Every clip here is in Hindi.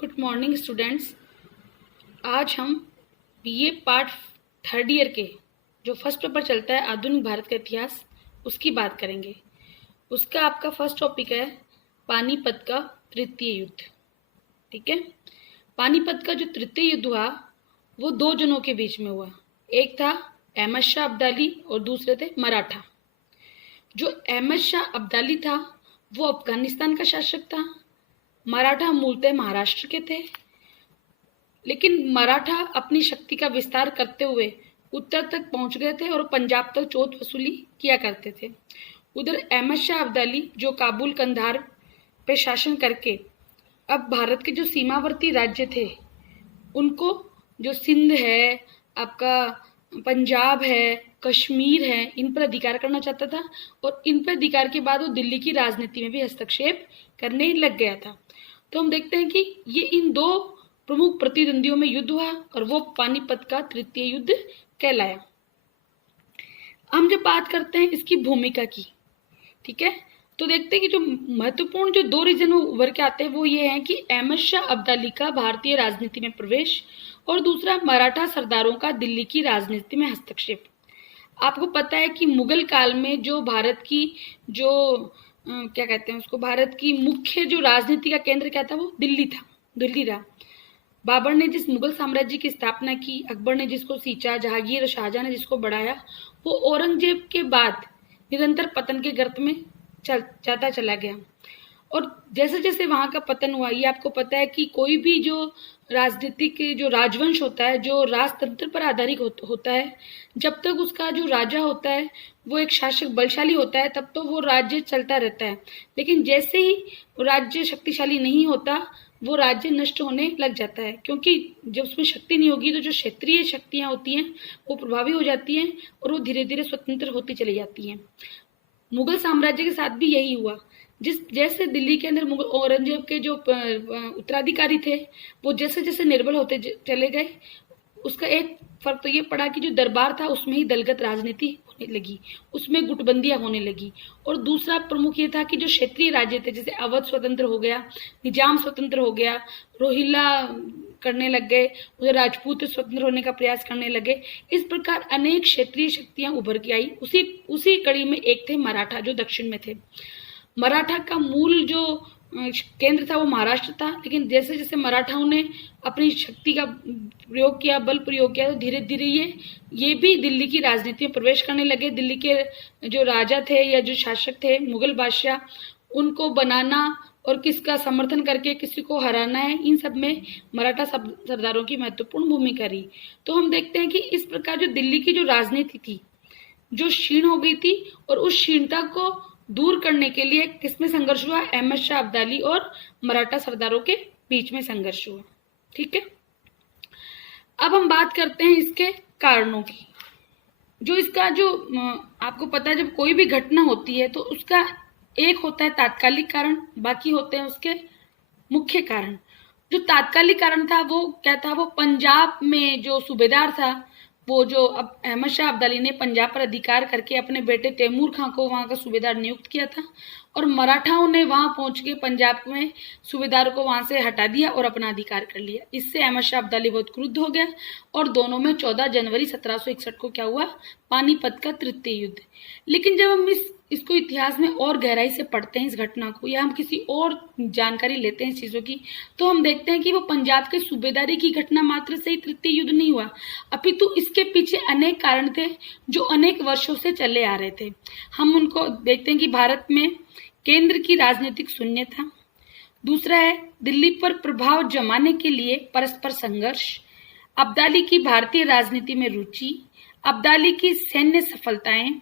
Good morning students. आज हम बीए पार्ट थर्ड ईयर के जो फर्स्ट पेपर चलता है आधुनिक भारत का इतिहास उसकी बात करेंगे। उसका आपका फर्स्ट टॉपिक है पानीपत का तृतीय युद्ध। ठीक है, पानीपत का जो तृतीय युद्ध हुआ वो दो जनों के बीच में हुआ। एक था अहमद शाह अब्दाली और दूसरे थे मराठा। जो अहमद शाह अब्दाली था वो अफगानिस्तान का शासक था। मराठा मूलतः महाराष्ट्र के थे, लेकिन मराठा अपनी शक्ति का विस्तार करते हुए उत्तर तक पहुंच गए थे और पंजाब तक चोट वसूली किया करते थे। उधर अहमद शाह अब्दाली जो काबुल कंधार पे शासन करके अब भारत के जो सीमावर्ती राज्य थे उनको, जो सिंध है, आपका पंजाब है, कश्मीर है, इन पर अधिकार करना चाहता था और इन पर अधिकार के बाद वो दिल्ली की राजनीति में भी हस्तक्षेप करने लग गया था। तो हम देखते हैं कि ये इन दो प्रमुख प्रतिद्वंदियों में युद्ध हुआ और वो पानीपत का तृतीय युद्ध कहलाया। हम जब बात करते हैं इसकी भूमिका की, ठीक है, तो देखते हैं कि जो महत्वपूर्ण जो दो रीजन उभर के आते हैं वो ये हैं कि अहमद शाह अब्दाली का भारतीय राजनीति में प्रवेश और दूसरा मराठा सरदारों का दिल्ली की राजनीति में हस्तक्षेप। आपको पता है कि मुगल काल में जो भारत की जो क्या कहते हैं उसको, भारत की मुख्य जो राजनीति का केंद्र क्या था वो दिल्ली था, दिल्ली रहा। बाबर ने जिस मुगल साम्राज्य की स्थापना की, अकबर ने जिसको सींचा, जहांगीर और शाहजहां ने जिसको बढ़ाया, वो औरंगजेब के बाद निरंतर पतन के गर्त में जाता चला गया। और जैसे जैसे वहां का पतन हुआ, ये आपको पता है कि कोई भी जो राजनीतिक जो राजवंश होता है, जो राजतंत्र पर आधारित होता है, जब तक उसका जो राजा होता है वो एक शासक बलशाली होता है तब तो वो राज्य चलता रहता है। लेकिन जैसे ही राज्य शक्तिशाली नहीं होता वो राज्य नष्ट होने लग जाता है, क्योंकि जब उसमें शक्ति नहीं होगी तो जो क्षेत्रीय शक्तियां होती हैं वो प्रभावी हो जाती हैं और वो धीरे धीरे स्वतंत्र होती चली जाती हैं। मुगल साम्राज्य के साथ भी यही हुआ। जैसे दिल्ली के अंदर मुगल औरंगजेब के जो उत्तराधिकारी थे वो जैसे जैसे निर्बल होते चले गए, उसका एक फर्क तो ये पड़ा कि जो दरबार था उसमें ही दलगत राजनीति होने लगी, उसमें गुटबंदियां होने लगी। और दूसरा प्रमुख ये था कि जो क्षेत्रीय राज्य थे, जैसे अवध स्वतंत्र हो गया, निजाम स्वतंत्र हो गया, रोहिल्ला करने लग गए, उधर राजपूत स्वतंत्र होने का प्रयास करने लगे। इस प्रकार अनेक क्षेत्रीय शक्तियां उभर के आई। उसी कड़ी में एक थे मराठा जो दक्षिण में थे। मराठा का मूल जो केंद्र था वो महाराष्ट्र था, लेकिन जैसे जैसे मराठाओं ने अपनी शक्ति का प्रयोग किया, बल प्रयोग किया, तो धीरे धीरे ये भी दिल्ली की राजनीति में प्रवेश करने लगे। दिल्ली के जो राजा थे या जो शासक थे मुगल बादशाह, उनको बनाना और किसका समर्थन करके किसी को हराना है, इन सब में मराठा सरदारों की महत्वपूर्ण भूमिका रही। तो हम देखते हैं कि इस प्रकार जो दिल्ली की जो राजनीति थी जो क्षीण हो गई थी, और उस क्षीणता को दूर करने के लिए किसमें संघर्ष हुआ? अहमद शाह अब्दाली और मराठा सरदारों के बीच में संघर्ष हुआ। ठीक है, अब हम बात करते हैं इसके कारणों की। जो इसका जो आपको पता है, जब कोई भी घटना होती है तो उसका एक होता है तात्कालिक कारण, बाकी होते हैं उसके मुख्य कारण। जो तात्कालिक कारण था वो क्या था? वो पंजाब में जो सूबेदार था, वो जो अब अहमद शाह अब्दाली ने पंजाब पर अधिकार करके अपने बेटे तैमूर खां को वहां का सूबेदार नियुक्त किया था, और मराठाओं ने वहां पहुंच के पंजाब में सूबेदार को वहां से हटा दिया और अपना अधिकार कर लिया। इससे अहमद शाह अब्दाली बहुत क्रुद्ध हो गया और दोनों में 14 जनवरी 1761 को क्या हुआ? पानीपत का तृतीय युद्ध। लेकिन जब हम इसको इतिहास में और गहराई से पढ़ते हैं इस घटना को, या हम किसी और जानकारी लेते हैं इस चीजों की, तो हम देखते हैं कि वो पंजाब के सूबेदारी की घटना मात्र से ही तृतीय युद्ध नहीं हुआ, अपितु इसके पीछे अनेक कारण थे जो अनेक वर्षों से चले आ रहे थे। हम उनको देखते हैं कि भारत में केंद्र की राजनीतिक शून्यता, दूसरा है दिल्ली पर प्रभाव जमाने के लिए परस्पर संघर्ष, अब्दाली की भारतीय राजनीति में रुचि, अब्दाली की सैन्य सफलताएं,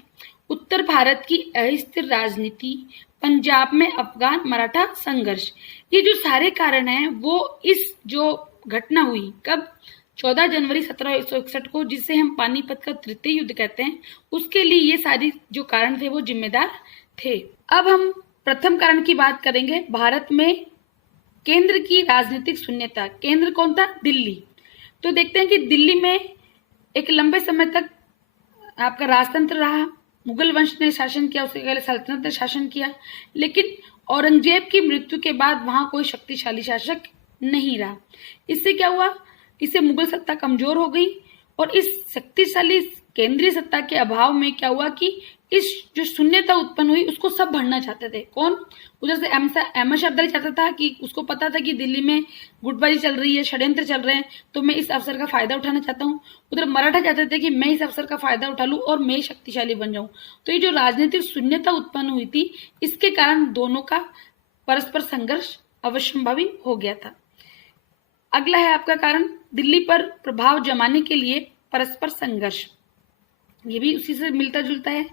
उत्तर भारत की अस्थिर राजनीति, पंजाब में अफगान मराठा संघर्ष। ये जो सारे कारण हैं वो इस जो घटना हुई कब? 14 जनवरी 1761 को, जिसे हम पानीपत का तृतीय युद्ध कहते हैं, उसके लिए ये सारी जो कारण थे वो जिम्मेदार थे। अब हम प्रथम कारण की बात करेंगे, भारत में केंद्र की राजनीतिक शून्यता। केंद्र कौन था? दिल्ली। तो देखते हैं कि दिल्ली में एक लंबे समय तक आपका राजतंत्र रहा, मुगल वंश ने शासन किया, उसके पहले सल्तनत ने शासन किया, लेकिन औरंगजेब की मृत्यु के बाद वहां कोई शक्तिशाली शासक नहीं रहा। इससे क्या हुआ, इससे मुगल सत्ता कमजोर हो गई और इस शक्तिशाली केंद्रीय सत्ता के अभाव में क्या हुआ कि इस जो शून्यता उत्पन्न हुई उसको सब भरना चाहते थे। कौन? उधर से अहमद शाह अब्दाली चाहता था कि उसको पता था कि दिल्ली में गुटबाजी चल रही है, षड्यंत्र चल रहे हैं, तो मैं इस अवसर का फायदा उठाना चाहता हूँ। उधर मराठा चाहते थे कि मैं इस अवसर का फायदा उठा लूं और मैं शक्तिशाली बन जाऊं। तो ये जो राजनीतिक शून्यता उत्पन्न हुई थी, इसके कारण दोनों का परस्पर संघर्ष अवश्यंभावी हो गया था। अगला है आपका कारण, दिल्ली पर प्रभाव जमाने के लिए परस्पर संघर्ष। ये भी उसी से मिलता जुलता है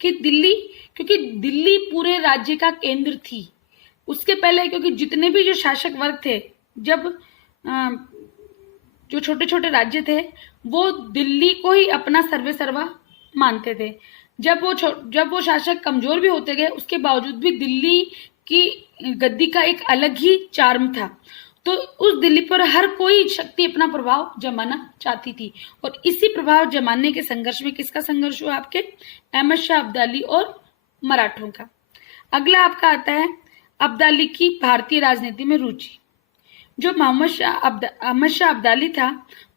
कि दिल्ली, क्योंकि दिल्ली पूरे राज्य का केंद्र थी। उसके पहले क्योंकि जितने भी जो शासक वर्ग थे, जब जो छोटे छोटे राज्य थे वो दिल्ली को ही अपना सर्वे सर्वा मानते थे। जब वो शासक कमजोर भी होते गए, उसके बावजूद भी दिल्ली की गद्दी का एक अलग ही चार्म था। तो उस दिल्ली पर हर कोई शक्ति अपना प्रभाव जमाना चाहती थी और इसी प्रभाव जमाने के संघर्ष में किसका संघर्ष हुआ? आपके अहमद शाह अब्दाली और मराठों का। अगला आपका आता है अब्दाली की भारतीय राजनीति में रुचि। जो अहमद शाह अब्दाली था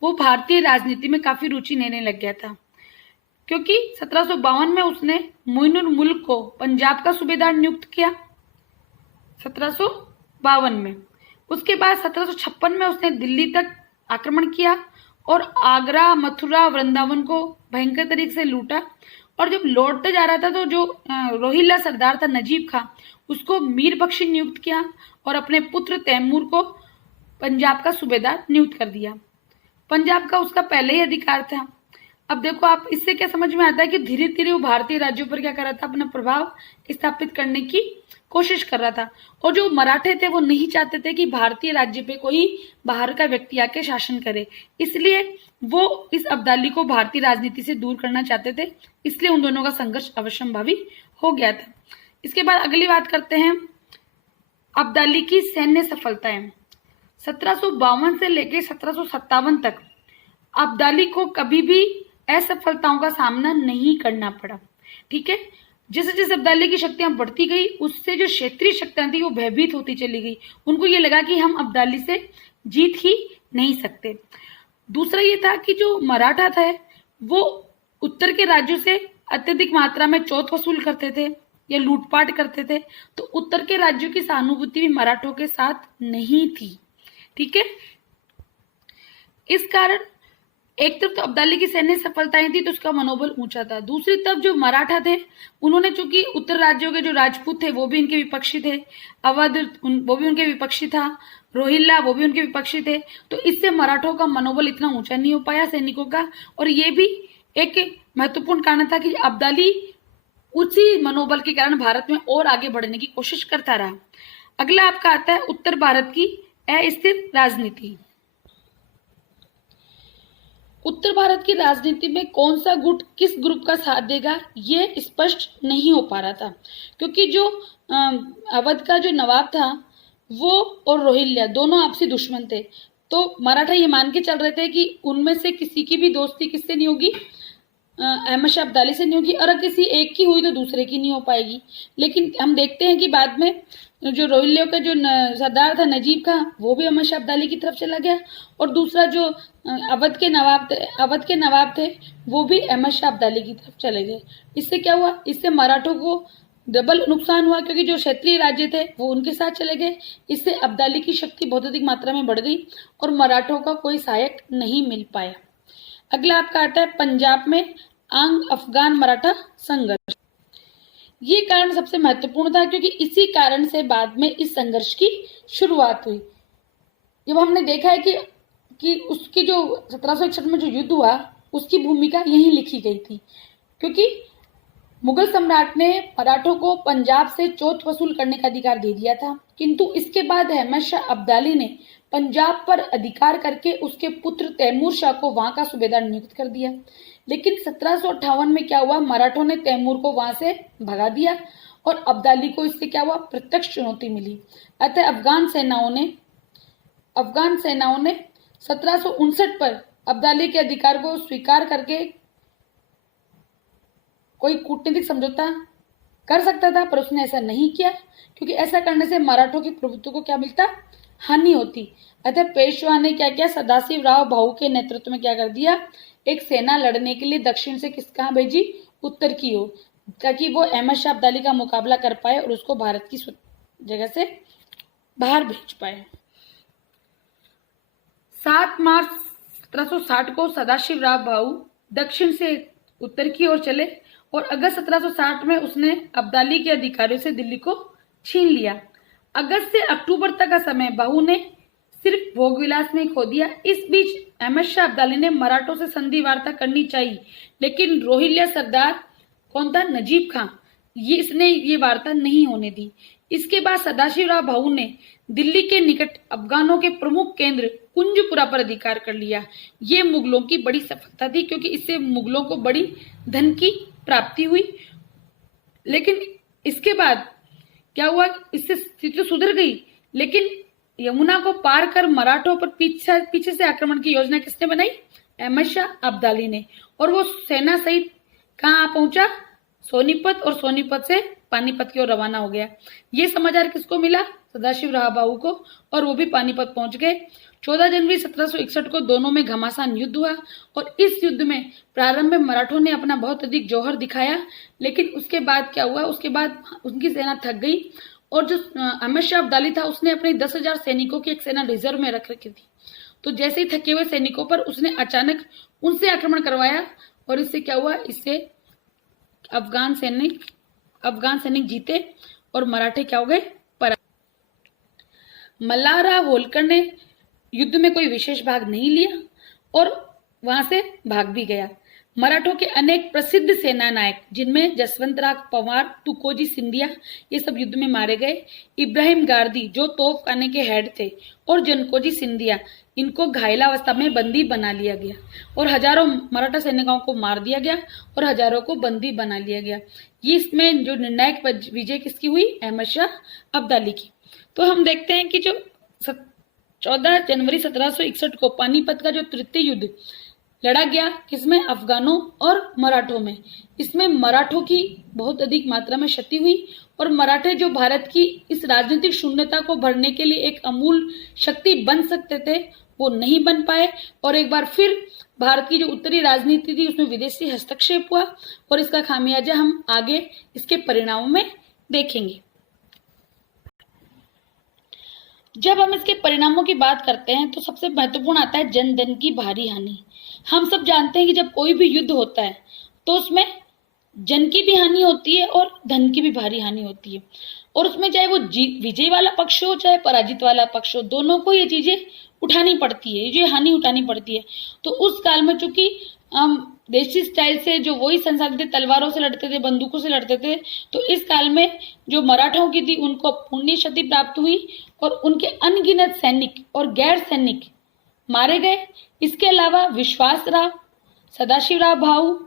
वो भारतीय राजनीति में काफी रुचि लेने लग गया था, क्योंकि 1752 में उसने मोइनुल मुल्क को पंजाब का सूबेदार नियुक्त किया, 1752 में। उसके बाद 1756 में उसने दिल्ली तक आक्रमण किया और आगरा, मथुरा, वृंदावन को भयंकर तरीके से लूटा। और जब लौटते जा रहा था तो जो रोहिल्ला सरदार था नजीब खां, उसको मीर बख्शी नियुक्त किया और अपने पुत्र तैमूर को पंजाब का सूबेदार नियुक्त कर दिया। पंजाब का उसका पहले ही अधिकार था। अब देखो आप, इससे क्या समझ में आता है कि धीरे धीरे वो भारतीय राज्यों पर क्या कर रहा था, अपना प्रभाव स्थापित करने की कोशिश कर रहा था। और जो मराठे थे वो नहीं चाहते थे कि भारतीय राज्य पे कोई बाहर का व्यक्ति आके शासन करे, इसलिए वो इस अब्दाली को भारतीय राजनीति से दूर करना चाहते थे। इसलिए उन दोनों का संघर्ष अवश्यंभावी हो गया था। इसके बाद अगली बात करते हैं अब्दाली की सैन्य सफलताएं। 1752 से लेकर 1757 तक अब्दाली को कभी भी असफलताओं का सामना नहीं करना पड़ा। ठीक है, जैसे जैसे अब्दाली की शक्तियां बढ़ती गई, उससे जो क्षेत्रीय शक्तियां थी वो भयभीत होती चली गई। उनको ये लगा कि हम अब्दाली से जीत ही नहीं सकते। दूसरा ये था कि जो मराठा थे वो उत्तर के राज्यों से अत्यधिक मात्रा में चौथ वसूल करते थे या लूटपाट करते थे, तो उत्तर के राज्यों की सहानुभूति भी मराठों के साथ नहीं थी। ठीक है, इस कारण एक तरफ तो अब्दाली की सैन्य सफलताएं थी तो उसका मनोबल ऊंचा था, दूसरी तरफ जो मराठा थे उन्होंने, चूंकि उत्तर राज्यों के जो राजपूत थे वो भी इनके विपक्षी थे, अवध वो भी उनके विपक्षी था, रोहिल्ला वो भी उनके विपक्षी थे, तो इससे मराठों का मनोबल इतना ऊंचा नहीं हो पाया सैनिकों का। और ये भी एक महत्वपूर्ण कारण था कि अब्दाली उसी मनोबल के कारण भारत में और आगे बढ़ने की कोशिश करता रहा। अगला आपका आता है उत्तर भारत की अस्थिर राजनीति। उत्तर भारत की राजनीति में कौन सा गुट किस ग्रुप का साथ देगा ये स्पष्ट नहीं हो पा रहा था, क्योंकि जो अवध का जो नवाब था वो और रोहिल्ला दोनों आपसी दुश्मन थे। तो मराठा ये मान के चल रहे थे कि उनमें से किसी की भी दोस्ती किससे नहीं होगी, अहमद शाह अब्दाली से नहीं होगी, और अगर किसी एक की हुई तो दूसरे की नहीं हो पाएगी। लेकिन हम देखते हैं कि बाद में जो रोहिल्ला का जो सरदार था नजीब खां, वो भी अहमद शाह अब्दाली की तरफ चला गया, और दूसरा जो अवध के नवाब थे वो भी अहमद शाह अब्दाली की तरफ चले गए। इससे क्या हुआ, इससे मराठों को डबल नुकसान हुआ, क्योंकि जो क्षेत्रीय राज्य थे वो उनके साथ चले गए। इससे अब्दाली की शक्ति बहुत अधिक मात्रा में बढ़ गई और मराठों का कोई सहायक नहीं मिल पाया। अगला आपका आता है पंजाब में आंग अफगान मराठा संघर्ष। ये कारण सबसे महत्वपूर्ण था, क्योंकि इसी कारण से बाद में इस संघर्ष की शुरुआत हुई। जब हमने देखा है कि उसकी जो 1761 में जो युद्ध हुआ उसकी भूमिका यहीं लिखी गई थी, क्योंकि मुगल सम्राट ने मराठों को पंजाब से चौथ वसूल करने का अधिकार दे दिया था, किंतु इसके बाद अहमद शाह अब्दाली ने पंजाब पर अधिकार करके उसके पुत्र तैमूर शाह को वहां का सूबेदार नियुक्त कर दिया। लेकिन 1758 में क्या हुआ, मराठों ने तैमूर को वहां से भगा दिया और अब्दाली को इससे क्या हुआ, प्रत्यक्ष चुनौती मिली। अतः अफगान सेनाओं ने 1759 पर अब्दाली के अधिकार को स्वीकार करके कोई कूटनीतिक समझौता कर सकता था, पर उसने ऐसा नहीं किया, क्योंकि ऐसा करने से मराठों की प्रभुत्व को क्या मिलता, हानि होती। अतः पेशवा ने क्या किया, सदाशिव राव भाऊ के नेतृत्व में क्या कर दिया, एक सेना लड़ने के लिए दक्षिण से कहाँ भेजी, उत्तर की ओर, ताकि वो अहमद शाह अब्दाली का मुकाबला कर पाए और उसको भारत की जगह से बाहर भेज पाए। 7 मार्च 1760 को सदाशिव राव भाऊ दक्षिण से उत्तर की ओर चले और अगस्त 1760 में उसने अब्दाली के अधिकारियों से दिल्ली को छीन लिया। अगस्त से अक्टूबर तक का समय भाऊ ने सिर्फ भोग विलास में खो दिया। इस बीच अहमद शाह अब्दाली ने मराठों से संधि वार्ता करनी चाहिए, लेकिन रोहिल्ला सरदार कौन था, नजीब खां, इसने ये वार्ता नहीं होने दी। इसके बाद सदाशिवराव भाऊ ने दिल्ली के निकट अफगानों के प्रमुख केंद्र कुंजपुरा पर अधिकार कर लिया। ये मुगलों की बड़ी सफलता थी, क्योंकि इससे मुगलों को बड़ी धन की प्राप्ति हुई। लेकिन इसके बाद क्या हुआ, इससे स्थिति तो सुधर गई, लेकिन यमुना को पार कर मराठों पर पीछे से आक्रमण की योजना किसने बनाई, अहमद शाह अब्दाली ने। और वो सेना सहित कहाँ पहुंचा, सोनीपत, और सोनीपत से पानीपत की ओर रवाना हो गया। ये समाचार किसको मिला, सदाशिव राव भाऊ को, और वो भी पानीपत पहुंच गए। 14 जनवरी 1761 को दोनों में घमासान युद्ध हुआ और इस युद्ध में प्रारंभ में मराठों ने अपना बहुत अधिक जौहर दिखाया, लेकिन उसके बाद क्या हुआ, उसके बाद उनकी सेना थक गई और जो अहमद शाह अब्दाली था उसने अपने 10,000 सैनिकों की एक सेना रिजर्व में रख रखी थी। तो जैसे ही थके हुए सैनिकों पर उसने अचानक उनसे आक्रमण करवाया और इससे क्या हुआ, इससे अफगान सैनिक जीते और मराठे क्या हो गए, मल्हारराव होलकर ने युद्ध में कोई विशेष भाग नहीं लिया और वहां से भाग भी गया। मराठों के अनेक प्रसिद्ध सेना नायक, जिनमें जसवंतराव पवार, तुकोजी सिंधिया, ये सब युद्ध में मारे गए। इब्राहिम गारदी जो तोपखाने के हेड थे, और जनकोजी सिंधिया, इनको घायलावस्था में बंदी बना लिया गया और हजारों मराठा सैनिकों को मार दिया गया और हजारों को बंदी बना लिया गया। ये इसमें जो निर्णायक विजय किसकी हुई, अहमद शाह अब्दाली की। तो हम देखते हैं कि जो 14 जनवरी 1761 को पानीपत का जो तृतीय युद्ध लड़ा गया, किसमें, अफगानों और मराठों में। इसमें मराठों की बहुत अधिक मात्रा में क्षति हुई और मराठे जो भारत की इस राजनीतिक शून्यता को भरने के लिए एक अमूल शक्ति बन सकते थे, वो नहीं बन पाए। और एक बार फिर भारत की जो उत्तरी राजनीति थी उसमें विदेशी हस्तक्षेप हुआ और इसका खामियाजा हम आगे इसके परिणामों में देखेंगे। जब हम इसके परिणामों की बात करते हैं तो सबसे महत्वपूर्ण आता है जन धन की भारी हानि। हम सब जानते हैं कि जब कोई भी युद्ध होता है तो उसमें जन की भी हानि होती है और धन की भी भारी हानि होती है, और उसमें चाहे वो विजय वाला पक्ष हो चाहे पराजित वाला पक्ष हो, दोनों को ये चीजें उठानी पड़ती है, ये हानि उठानी पड़ती है। तो उस काल में चूंकि हम देशी स्टाइल से जो वही संसाधन थे, तलवारों से लड़ते थे, बंदूकों से लड़ते थे, तो इस काल में जो मराठों की थी उनको पुण्य क्षति प्राप्त हुई और उनके अनगिनत सैनिक और गैर सैनिक मारे गए। इसके अलावा विश्वासराव, सदाशिवराव भाऊ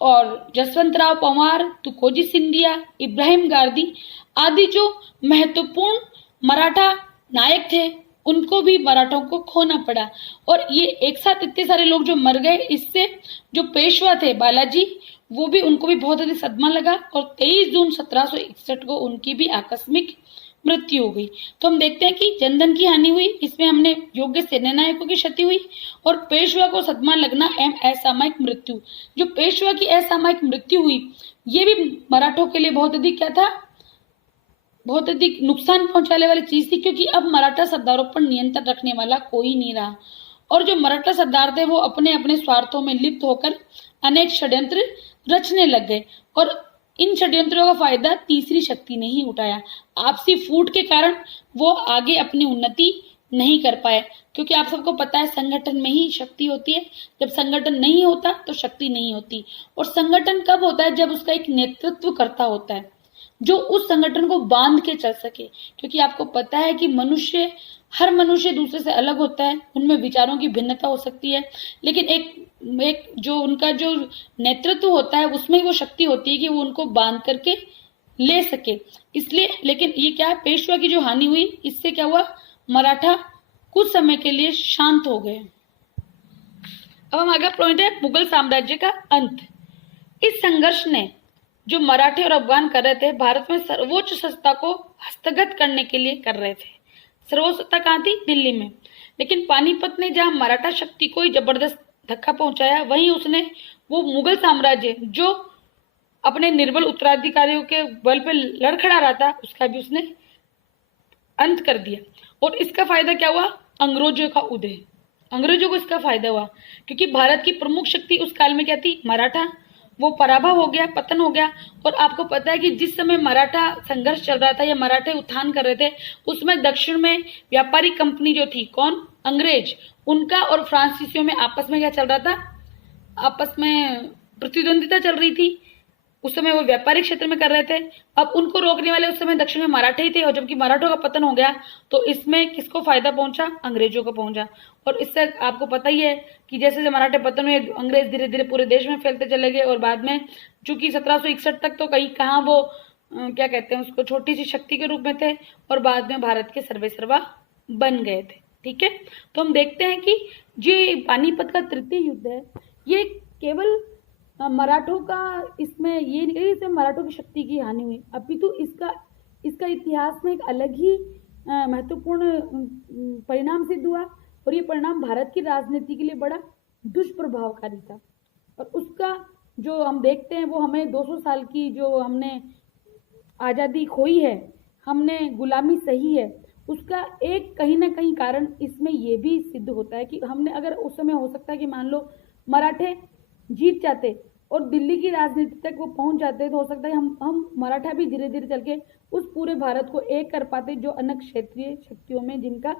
और जसवंतराव पवार, तुकोजी सिंधिया, इब्राहिम गारदी आदि जो महत्वपूर्ण मराठा नायक थे, उनको भी मराठों को खोना पड़ा। और ये एक साथ इतने सारे लोग जो मर गए, इससे जो पेशवा थे बालाजी, वो भी, उनको भी बहुत अधिक सदमा लगा और 23 जून 1761 को उनकी भी आकस्मिक मृत्यु हो गई। तो हम देखते हैं कि जनधन की हानि हुई, इसमें हमने योग्य सेना नायकों की क्षति हुई और पेशवा को सदमा लगना एवं असामयिक मृत्यु। जो पेशवा की असामयिक मृत्यु हुई, ये भी मराठों के लिए बहुत अधिक क्या था, बहुत अधिक नुकसान पहुंचाने वाली चीज थी, क्योंकि अब मराठा सरदारों पर नियंत्रण रखने वाला कोई नहीं रहा और जो मराठा सरदार थे वो अपने अपने स्वार्थों में लिप्त होकर अनेक षड्यंत्र रचने लग गए और इन षड्यंत्रों का फायदा तीसरी शक्ति ने ही उठाया। आपसी फूट के कारण वो आगे अपनी उन्नति नहीं कर पाए, क्योंकि आप सबको पता है संगठन में ही शक्ति होती है, जब संगठन नहीं होता तो शक्ति नहीं होती। और संगठन कब होता है, जब उसका एक नेतृत्व करता होता है जो उस संगठन को बांध के चल सके। क्योंकि आपको पता है कि हर मनुष्य दूसरे से अलग होता है, उनमें विचारों की भिन्नता हो सकती है, लेकिन एक जो उनका जो नेतृत्व होता है उसमें वो शक्ति होती है कि वो उनको बांध करके ले सके। इसलिए, लेकिन ये क्या, पेशवा की जो हानि हुई, इससे क्या हुआ, मराठा कुछ समय के लिए शांत हो गए। अब हम आगे पॉइंट है मुगल साम्राज्य का अंत। इस संघर्ष ने जो मराठे और अफगान कर रहे थे, भारत में सर्वोच्च सत्ता को हस्तगत करने के लिए कर रहे थे। सर्वोच्च सत्ता कहाँ थी? दिल्ली में। लेकिन पानीपत ने जहां मराठा शक्ति को ही जबरदस्त धक्का पहुंचाया, वहीं उसने वो मुगल साम्राज्य जो अपने निर्बल उत्तराधिकारियों के बल पर लड़खड़ा रहा था, उसका भी उसने अंत कर दिया। और इसका फायदा क्या हुआ? अंग्रेजों का उदय। अंग्रेजों को इसका फायदा हुआ, क्योंकि भारत की प्रमुख शक्ति उस काल में क्या थी? मराठा। वो पराभव हो गया, पतन हो गया। और आपको पता है कि जिस समय मराठा संघर्ष चल रहा था या मराठे उत्थान कर रहे थे, उसमें दक्षिण में व्यापारी कंपनी जो थी, कौन? अंग्रेज। उनका और फ्रांसीसियों में आपस में क्या चल रहा था? आपस में प्रतिद्वंदिता चल रही थी। उस समय वो व्यापारिक क्षेत्र में कर रहे थे। अब उनको रोकने वाले उस समय दक्षिण में मराठे ही थे, और जबकि मराठों का पतन हो गया तो इसमें किसको फायदा पहुंचा? अंग्रेजों को पहुंचा। और इससे आपको पता ही है कि जैसे जैसे मराठे पतन हुए, अंग्रेज धीरे धीरे पूरे देश में फैलते चले गए। और बाद में चूंकि 1761 तक तो कहीं कहाँ वो क्या कहते हैं उसको, छोटी सी शक्ति के रूप में थे, और बाद में भारत के सर्वेसर्वा बन गए थे। ठीक है, तो हम देखते हैं कि जो पानीपत का तृतीय युद्ध है, ये केवल मराठों का, इसमें ये नहीं कि इसमें मराठों की शक्ति की हानि हुई, अपितु इसका इतिहास में एक अलग ही महत्वपूर्ण परिणाम सिद्ध हुआ। और ये परिणाम भारत की राजनीति के लिए बड़ा दुष्प्रभावकारी था। और उसका जो हम देखते हैं, वो हमें 200 साल की जो हमने आज़ादी खोई है, हमने गुलामी सही है, उसका एक कहीं ना कहीं कारण इसमें ये भी सिद्ध होता है कि हमने, अगर उस समय हो सकता है कि मान लो मराठे जीत जाते और दिल्ली की राजनीति तक वो पहुंच जाते, तो हो सकता है हम मराठा भी धीरे धीरे चल के उस पूरे भारत को एक कर पाते, जो अन्य क्षेत्रीय शक्तियों में जिनका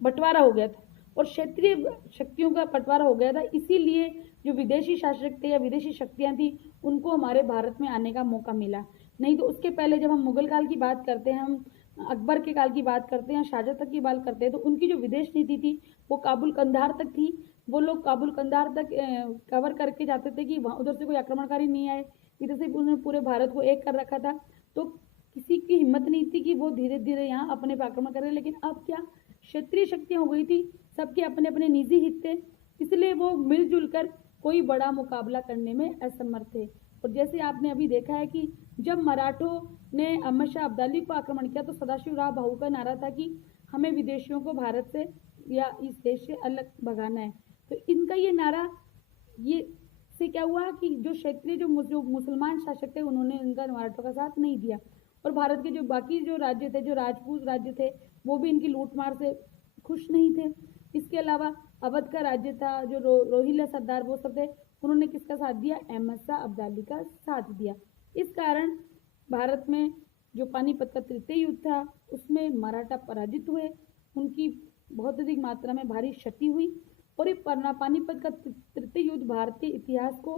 बंटवारा हो गया था। और क्षेत्रीय शक्तियों का बंटवारा हो गया था, इसीलिए जो विदेशी शासक थे या विदेशी शक्तियां थी, उनको हमारे भारत में आने का मौका मिला। नहीं तो उसके पहले जब हम मुगल काल की बात करते हैं, हम अकबर के काल की बात करते हैं, शाहजहां तक की बात करते हैं, तो उनकी जो विदेश नीति थी वो काबुल कंधार तक थी। वो लोग काबुल कंधार तक कवर करके जाते थे कि वहाँ उधर से कोई आक्रमणकारी नहीं आए। इधर से उन्होंने पूरे भारत को एक कर रखा था, तो किसी की हिम्मत नहीं थी कि वो धीरे धीरे यहाँ अपने पे आक्रमण करें। लेकिन अब क्या, क्षेत्रीय शक्तियां हो गई थी, सबके अपने अपने निजी हित थे, इसलिए वो मिलजुल कर कोई बड़ा मुकाबला करने में असमर्थ थे। और जैसे आपने अभी देखा है कि जब मराठों ने अहमद शाह अब्दाली को आक्रमण किया, तो सदाशिवराव भाऊ का नारा था कि हमें विदेशियों को भारत से या इस देश से अलग भगाना है। तो इनका ये नारा, ये से क्या हुआ कि जो क्षेत्रीय जो मुसलमान शासक थे, उन्होंने इनका मराठों का साथ नहीं दिया। और भारत के जो बाकी जो राज्य थे, जो राजपूत राज्य थे, वो भी इनकी लूटमार से खुश नहीं थे। इसके अलावा अवध का राज्य था, जो रोहिल्ला सरदार वो सब थे, उन्होंने किसका साथ दिया? अहमद शाह अब्दाली का साथ दिया। इस कारण भारत में जो पानीपत का तृतीय युद्ध था, उसमें मराठा पराजित हुए, उनकी बहुत अधिक मात्रा में भारी क्षति हुई। और ये पानीपत का तृतीय युद्ध भारतीय इतिहास को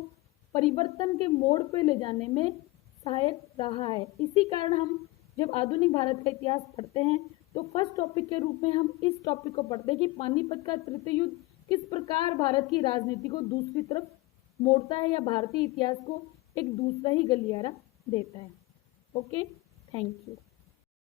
परिवर्तन के मोड़ पे ले जाने में सहायक रहा है। इसी कारण हम जब आधुनिक भारत का इतिहास पढ़ते हैं, तो फर्स्ट टॉपिक के रूप में हम इस टॉपिक को पढ़ते हैं कि पानीपत का तृतीय युद्ध किस प्रकार भारत की राजनीति को दूसरी तरफ मोड़ता है, या भारतीय इतिहास को एक दूसरा ही गलियारा देता है। Okay, thank you.